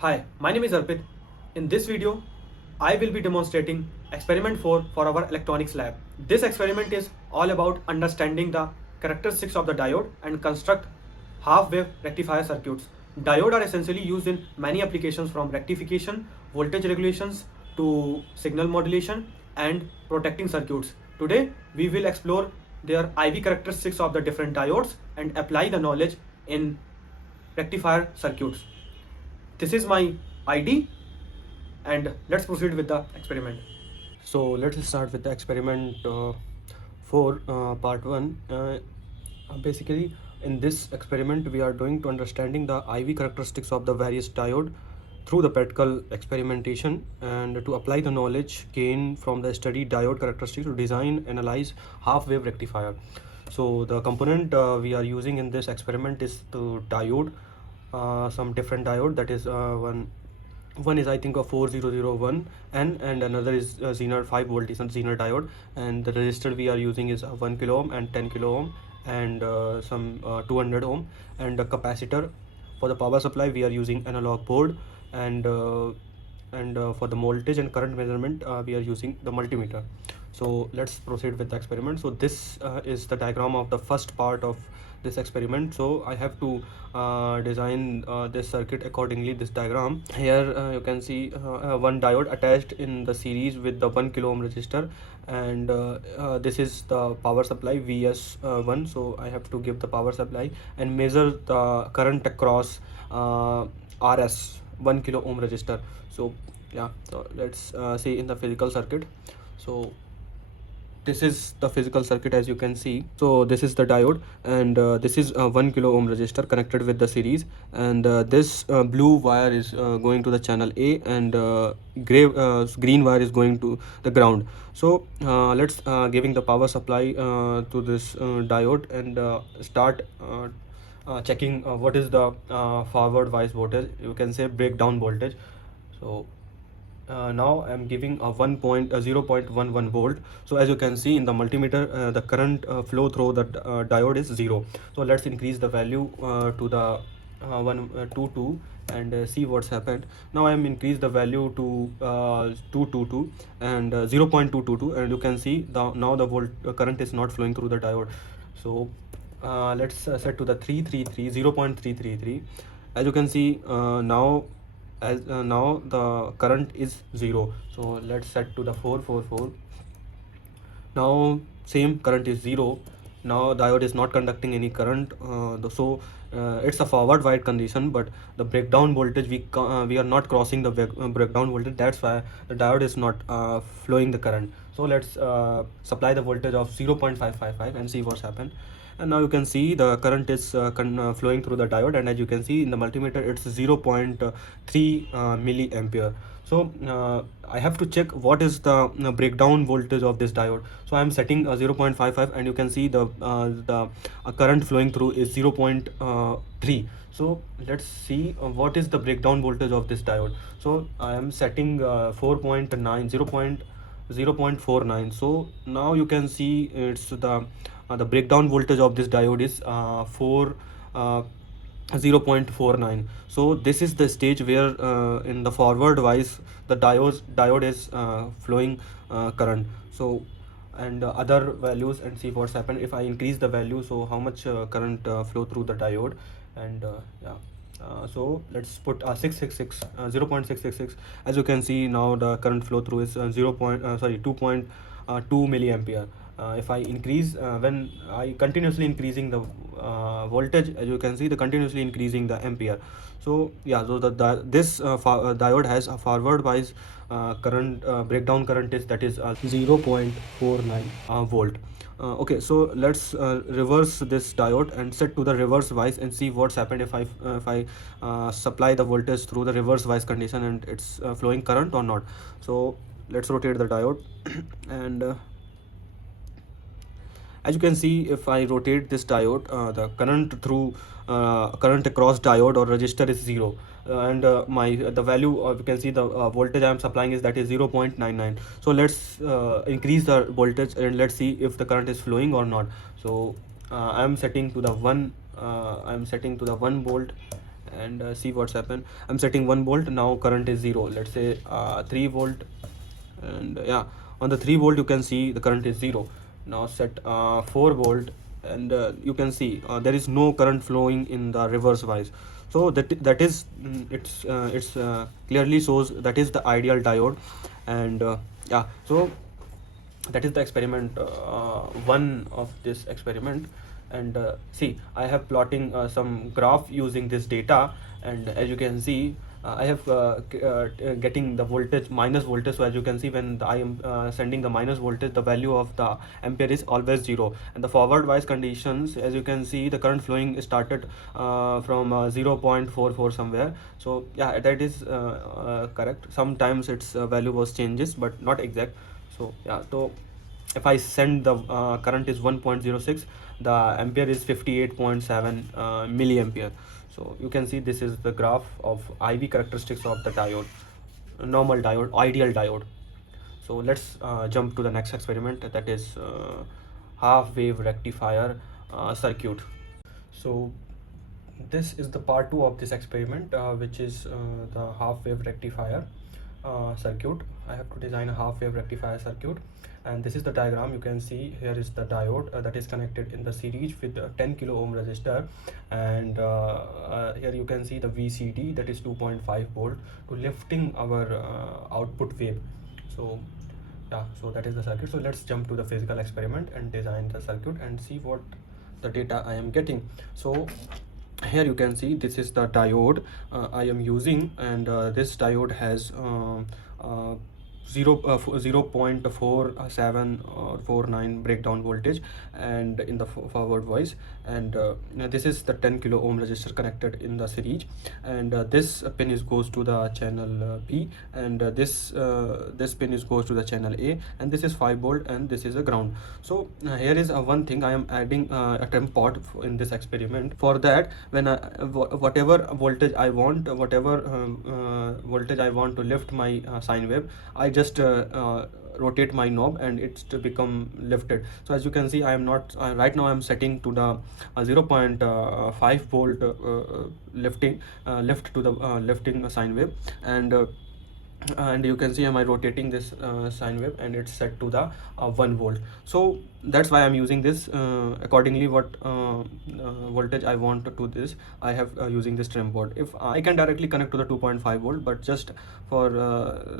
Hi, my name is Arpit. In this video, I will be demonstrating experiment 4 for our electronics lab. This experiment is all about understanding the characteristics of the diode and construct half-wave rectifier circuits. Diodes are essentially used in many applications from rectification, voltage regulations to signal modulation and protecting circuits. Today, we will explore their IV characteristics of the different diodes and apply the knowledge in rectifier circuits. This is my ID and let's proceed with the experiment. So let's start with the experiment 4 part 1. Basically, in this experiment we are doing to understanding the IV characteristics of the various diode through the practical experimentation and to apply the knowledge gained from the study diode characteristics to design analyze half wave rectifier. So the component we are using in this experiment is the diode, some different diode, that is one is I think a 4001 and another is Zener 5 volt is a Zener diode, and the resistor we are using is 1 kilo ohm and 10 kilo ohm and some 200 ohm, and the capacitor. For the power supply we are using analog board, and for the voltage and current measurement we are using the multimeter. So let's proceed with the experiment. So this is the diagram of the first part of this experiment. So I have to design this circuit accordingly. This diagram here, you can see one diode attached in the series with the 1 kilo ohm resistor, and this is the power supply VS1. So I have to give the power supply and measure the current across RS 1 kilo ohm resistor. So yeah, so let's see in the physical circuit. So this is the physical circuit, as you can see. So this is the diode, and this is a 1 kilo ohm resistor connected with the series, and this blue wire is going to the channel A, and green wire is going to the ground. So let's giving the power supply to this diode and start checking what is the forward bias voltage, you can say breakdown voltage. So now I'm giving a 0.11 volt. So as you can see in the multimeter, the current flow through the diode is 0. So let's increase the value to the 122 and see what's happened. Now I'm increased the value to 222 and 0.222, and you can see the now the volt current is not flowing through the diode. So let's set to the 333 0.333. As you can see now the current is 0. So let's set to the 444. Now same current is 0. Now diode is not conducting any current, it's a forward wide condition, but the breakdown voltage we are not crossing the breakdown voltage, that's why the diode is not flowing the current. So let's supply the voltage of 0.555 and see what's happened. And now you can see the current is flowing through the diode, and as you can see in the multimeter it's 0.3 milliampere. So I have to check what is the breakdown voltage of this diode. So I am setting 0.55, and you can see the current flowing through is 0.3. So let's see what is the breakdown voltage of this diode. So I am setting 4.9 0.49. So now you can see it's the breakdown voltage of this diode is 0.49. So this is the stage where in the forward wise the diode is flowing current. So and other values, and see what's happened if I increase the value. So how much current flow through the diode, and yeah. So let's put 666 0.666. As you can see now the current flow through is 2.2 milliampere. If I increase when I continuously increasing the voltage, as you can see the continuously increasing the ampere. So yeah, so this diode has a forward bias current, breakdown current is, that is 0.49 volt. Okay, so let's reverse this diode and set to the reverse bias and see what's happened if I supply the voltage through the reverse bias condition and it's flowing current or not. So let's rotate the diode and as you can see, if I rotate this diode, the current across diode or resistor is 0, and the value of, you can see the voltage I am supplying is, that is 0.99. So let's increase the voltage and let's see if the current is flowing or not. So I am setting to the 1 volt, and see what's happened. I'm setting 1 volt, now current is 0. Let's say 3 volt, and yeah, on the 3 volt you can see the current is 0. Now set 4 volt, and you can see there is no current flowing in the reverse wise. So that is it's clearly shows that is the ideal diode. And yeah, so that is the experiment one of this experiment. And see, I have plotting some graph using this data, and as you can see, I have getting the voltage, minus voltage. So as you can see, when I am sending the minus voltage, the value of the ampere is always 0. And the forward bias conditions, as you can see, the current flowing started from 0.44 somewhere. So yeah, that is correct. Sometimes its value was changes, but not exact. So yeah, so if I send the current is 1.06, the ampere is 58.7 milliampere. So you can see this is the graph of IV characteristics of the diode, normal diode, ideal diode. So let's jump to the next experiment, that is half wave rectifier circuit. So this is the part 2 of this experiment, which is the half wave rectifier circuit. I have to design a half wave rectifier circuit, and this is the diagram. You can see here is the diode that is connected in the series with a 10 kilo ohm resistor, and here you can see the VCD, that is 2.5 volt, to lifting our output wave. So yeah, so that is the circuit. So let's jump to the physical experiment and design the circuit and see what the data I am getting. So here you can see this is the diode I am using, and this diode has 0.47 or 49 breakdown voltage and in the forward voice. And this is the 10 kilo ohm resistor connected in the series, and this pin is goes to the channel B, and this pin is goes to the channel A, and this is 5 volt, and this is a ground. So here is one thing I am adding a temp pot in this experiment. For that, when whatever voltage I want, whatever voltage I want to lift my sine wave, I just rotate my knob and it's to become lifted. So as you can see, I am not right now I'm setting to the 0.5 volt lifting lift to the lifting sine wave, and you can see am I rotating this sine wave, and it's set to the 1 volt. So that's why I'm using this accordingly what voltage I want to do this. I have using this trim board. If I can directly connect to the 2.5 volt, but just for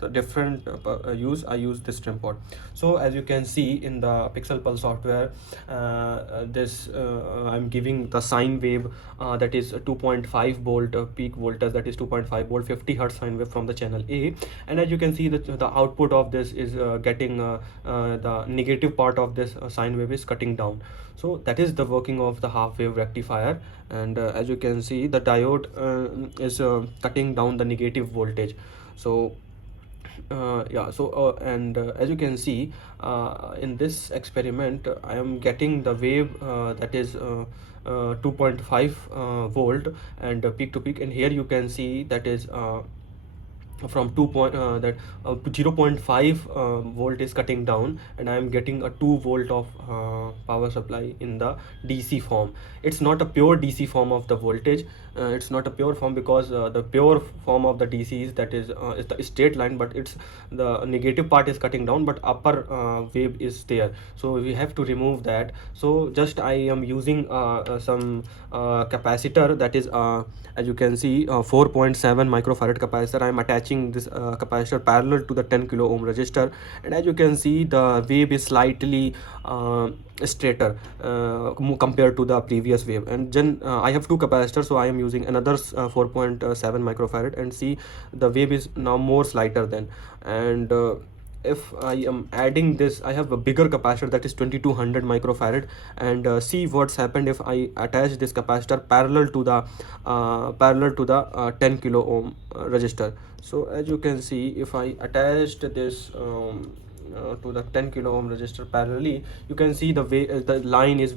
the different use, I use this trim board. So as you can see in the Pixel Pulse software, this I'm giving the sine wave that is 2.5 volt peak voltage, that is 2.5 volt 50 hertz sine wave from the channel A. And as you can see, the output of this is getting the negative part of this sine wave is cutting down. So that is the working of the half wave rectifier. And as you can see, the diode is cutting down the negative voltage. So yeah, so and as you can see in this experiment, I am getting the wave that is 2.5 volt and peak to peak, and here you can see that is from 0.5 volt is cutting down, and I am getting a 2 volt of power supply in the DC form. It's not a pure DC form of the voltage. It's not a pure form, because the pure form of the DC is that is the straight line, but it's the negative part is cutting down, but upper wave is there, so we have to remove that. So just I am using some capacitor, that is as you can see 4.7 microfarad capacitor. I am attaching this capacitor parallel to the 10 kilo ohm resistor, and as you can see, the wave is slightly straighter compared to the previous wave. And then I have two capacitors, so I am using another 4.7 microfarad, and see the wave is now more slighter than. And if I am adding this, I have a bigger capacitor, that is 2200 microfarad, and see what's happened if I attach this capacitor parallel to the 10 kilo ohm resistor. So as you can see, if I attached this to the 10 kilo ohm resistor parallelly, you can see the way the line is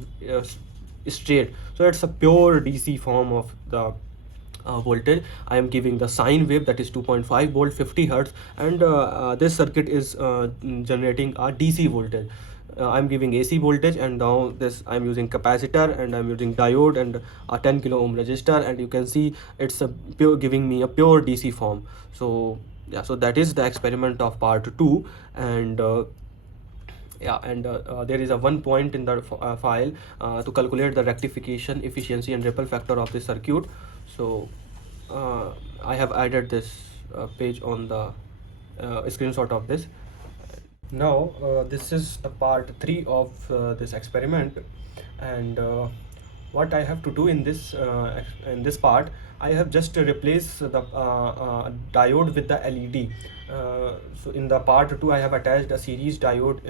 straight. So it's a pure DC form of the voltage. I am giving the sine wave, that is 2.5 volt 50 hertz, and this circuit is generating a DC voltage. I'm giving AC voltage, and now this I'm using capacitor, and I'm using diode, and a 10 kilo ohm resistor, and you can see it's a pure giving me a pure DC form. So yeah, so that is the experiment of part 2. And yeah, and there is a one point in the file to calculate the rectification efficiency and ripple factor of the circuit. So I have added this page on the screenshot of this. Now this is the part 3 of this experiment. And what I have to do in this part, I have just replaced the diode with the LED. So in the part 2 I have attached a series diode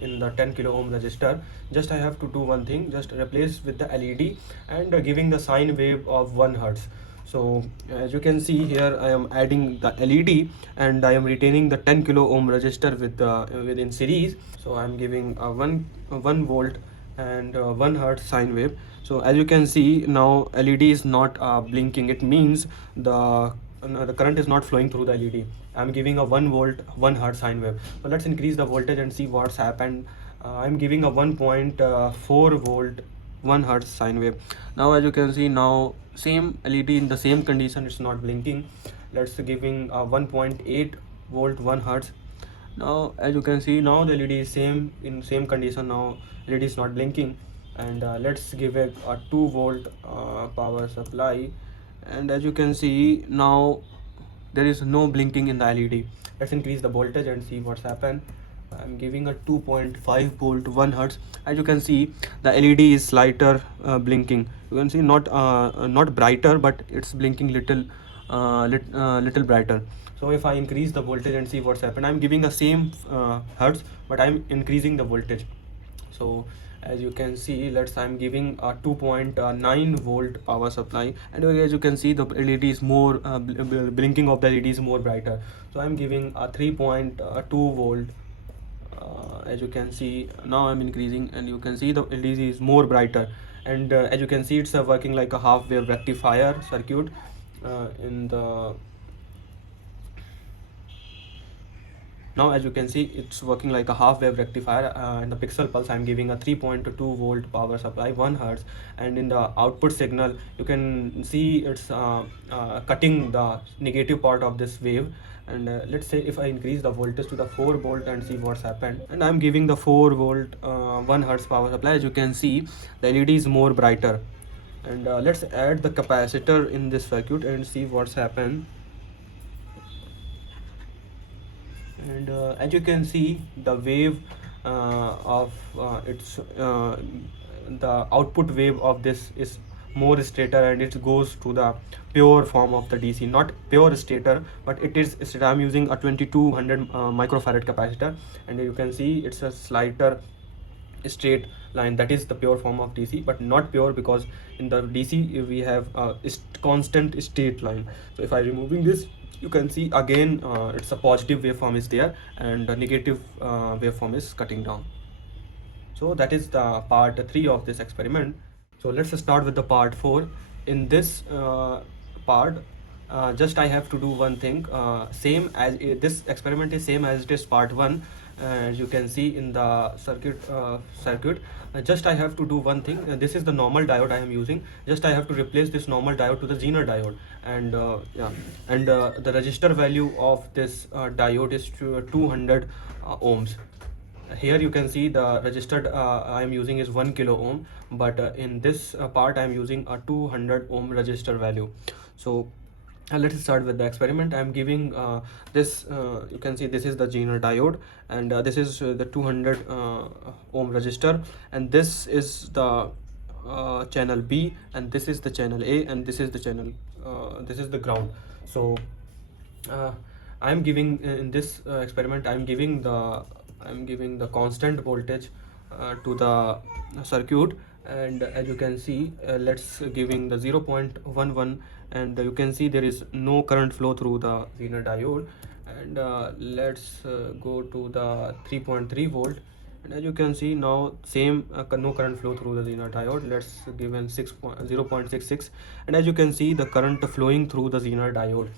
in the 10 kilo ohm resistor. Just I have to do one thing, just replace with the LED, and giving the sine wave of 1 hertz. So as you can see here, I am adding the LED, and I am retaining the 10 kilo ohm resistor within series. So I am giving a 1 volt and 1 hertz sine wave. So as you can see now, LED is not blinking. It means the current is not flowing through the LED. I'm giving a 1 volt 1 hertz sine wave. So let's increase the voltage and see what's happened. I'm giving a 1.4 volt 1 hertz sine wave. Now as you can see, now same LED in the same condition, it's not blinking. Let's giving a 1.8 volt 1 hertz. Now as you can see, now the LED is same condition. Now LED is not blinking. And let's give it a 2 volt power supply, and as you can see now there is no blinking in the LED. Let's increase the voltage and see what's happened. I'm giving a 2.5 volt 1 hertz. As you can see, the LED is slighter blinking. You can see not brighter, but it's blinking little brighter. So if I increase the voltage and see what's happened, I'm giving the same hertz, but I'm increasing the voltage. So as you can see, I'm giving a 2.9 volt power supply, and as you can see the LED is more blinking of the LED is more brighter. So I'm giving a 3.2 volt. As you can see now I'm increasing, and you can see the LED is more brighter. And as you can see, it's working like a half wave rectifier circuit in the Now as you can see, it's working like a half wave rectifier. In the pixel pulse I'm giving a 3.2 volt power supply 1 hertz, and in the output signal you can see it's cutting the negative part of this wave. And let's say if I increase the voltage to the 4 volt and see what's happened, and I'm giving the 4 volt 1 hertz power supply. As you can see, the LED is more brighter. And let's add the capacitor in this circuit and see what's happened. And as you can see, the wave of the output wave of this is more stator, and it goes to the pure form of the DC, not pure stator, but it is stator. I'm using a 2200 microfarad capacitor, and you can see it's a slighter straight line. That is the pure form of DC, but not pure, because in the DC we have a constant straight line. So if I removing this, you can see again it's a positive waveform is there, and the negative waveform is cutting down. So that is the part 3 of this experiment. So let's start with the part 4. In this part, just I have to do one thing, same as this experiment is same as it is part 1. As you can see in the circuit, just I have to do one thing. This is the normal diode I am using. Just I have to replace this normal diode to the Zener diode. And yeah, and the resistor value of this diode is 200 ohms. Here you can see the resistor I am using is 1 kilo ohm, but in this part I am using a 200 ohm resistor value. So let's start with the experiment. I am giving this, you can see this is the Zener diode, and this is the 200 ohm resistor, and this is the channel B, and this is the channel A, and this is the channel this is the ground. So I am giving in this experiment I'm giving the constant voltage to the circuit. And as you can see, let's giving the 0.11, and you can see there is no current flow through the Zener diode. And let's go to the 3.3 volt, and as you can see now same no current flow through the Zener diode. Let's give in 0.66, and as you can see the current flowing through the Zener diode.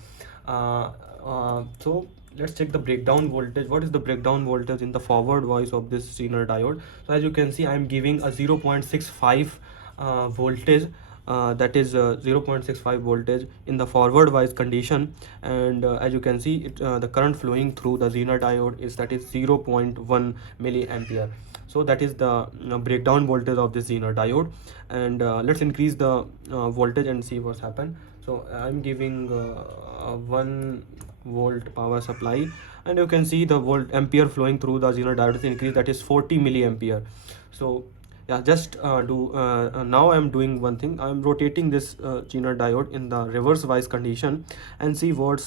So let's check the breakdown voltage. What is the breakdown voltage in the forward voice of this Zener diode? So as you can see, I am giving a 0.65 voltage, that is 0.65 voltage in the forward voice condition, and as you can see, the current flowing through the Zener diode is, that is 0.1 milliampere. So that is the breakdown voltage of this Zener diode. And let's increase the voltage and see what's happened. So I'm giving 1 volt power supply, and you can see the volt ampere flowing through the Zener diode is increased, that is 40 milliampere. So yeah, just now I'm doing one thing. I'm rotating this Zener diode in the reverse bias condition and see what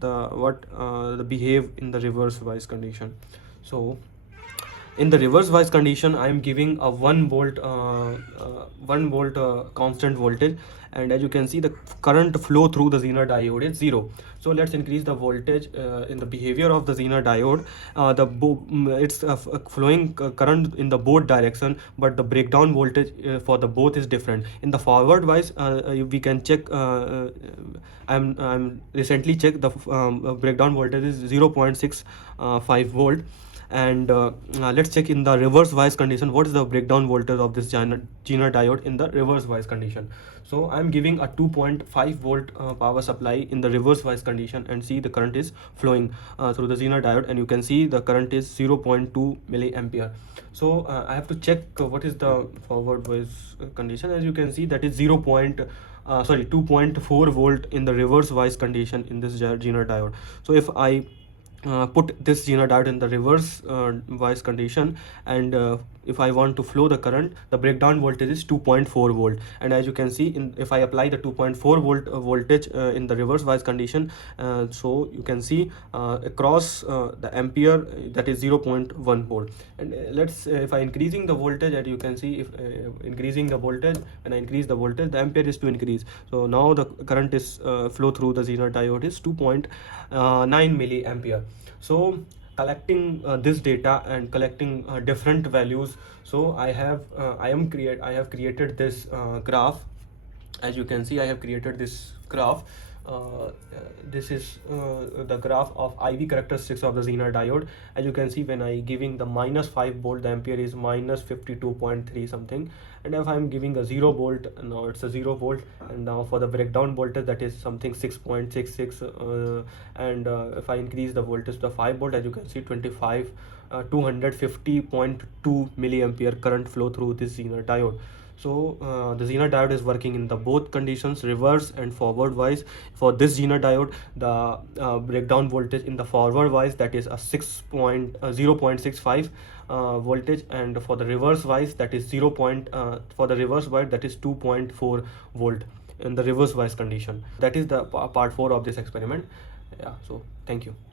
the behave in the reverse bias condition. So in the reverse bias condition, I am giving a 1 volt 1 volt constant voltage, and as you can see, the current flow through the Zener diode is 0. So let's increase the voltage in the behavior of the Zener diode. It's flowing current in the both direction, but the breakdown voltage for the both is different. In the forward bias, we can check. I'm recently checked the breakdown voltage is 0.65 volt. And let's check in the reverse bias condition what is the breakdown voltage of this Zener diode in the reverse bias condition. So I'm giving a 2.5 volt power supply in the reverse bias condition, and see the current is flowing through the Zener diode, and you can see the current is 0.2 milliampere. So I have to check what is the forward bias condition. As you can see, that is 2.4 volt in the reverse bias condition in this Zener diode. So if I put this Zener diode in the reverse bias condition, and if I want to flow the current, the breakdown voltage is 2.4 volt. And as you can see, if I apply the 2.4 volt voltage in the reverse bias condition, so you can see across the ampere, that is 0.1 volt. And if I increasing the voltage, and you can see, if increasing the voltage, when I increase the voltage, the ampere is to increase. So now the current is flow through the Zener diode is 2.9 milliampere. So collecting this data and collecting different values, so I have created this graph. As you can see, I have created this graph. This is the graph of IV characteristics of the Zener diode. As you can see, when I giving the -5 volt, the ampere is -52.3 something, and if I'm giving a 0 volt, now it's a 0 volt. And now for the breakdown voltage, that is something 6.66, and if I increase the voltage to 5 volt, as you can see, 250.2 milliampere current flow through this Zener diode. So the Zener diode is working in the both conditions, reverse and forward bias. For this Zener diode, the breakdown voltage in the forward bias, that is a 0.65 voltage, and for the reverse bias, that is 2.4 volt in the reverse bias condition. That is the part 4 of this experiment. Yeah, so thank you.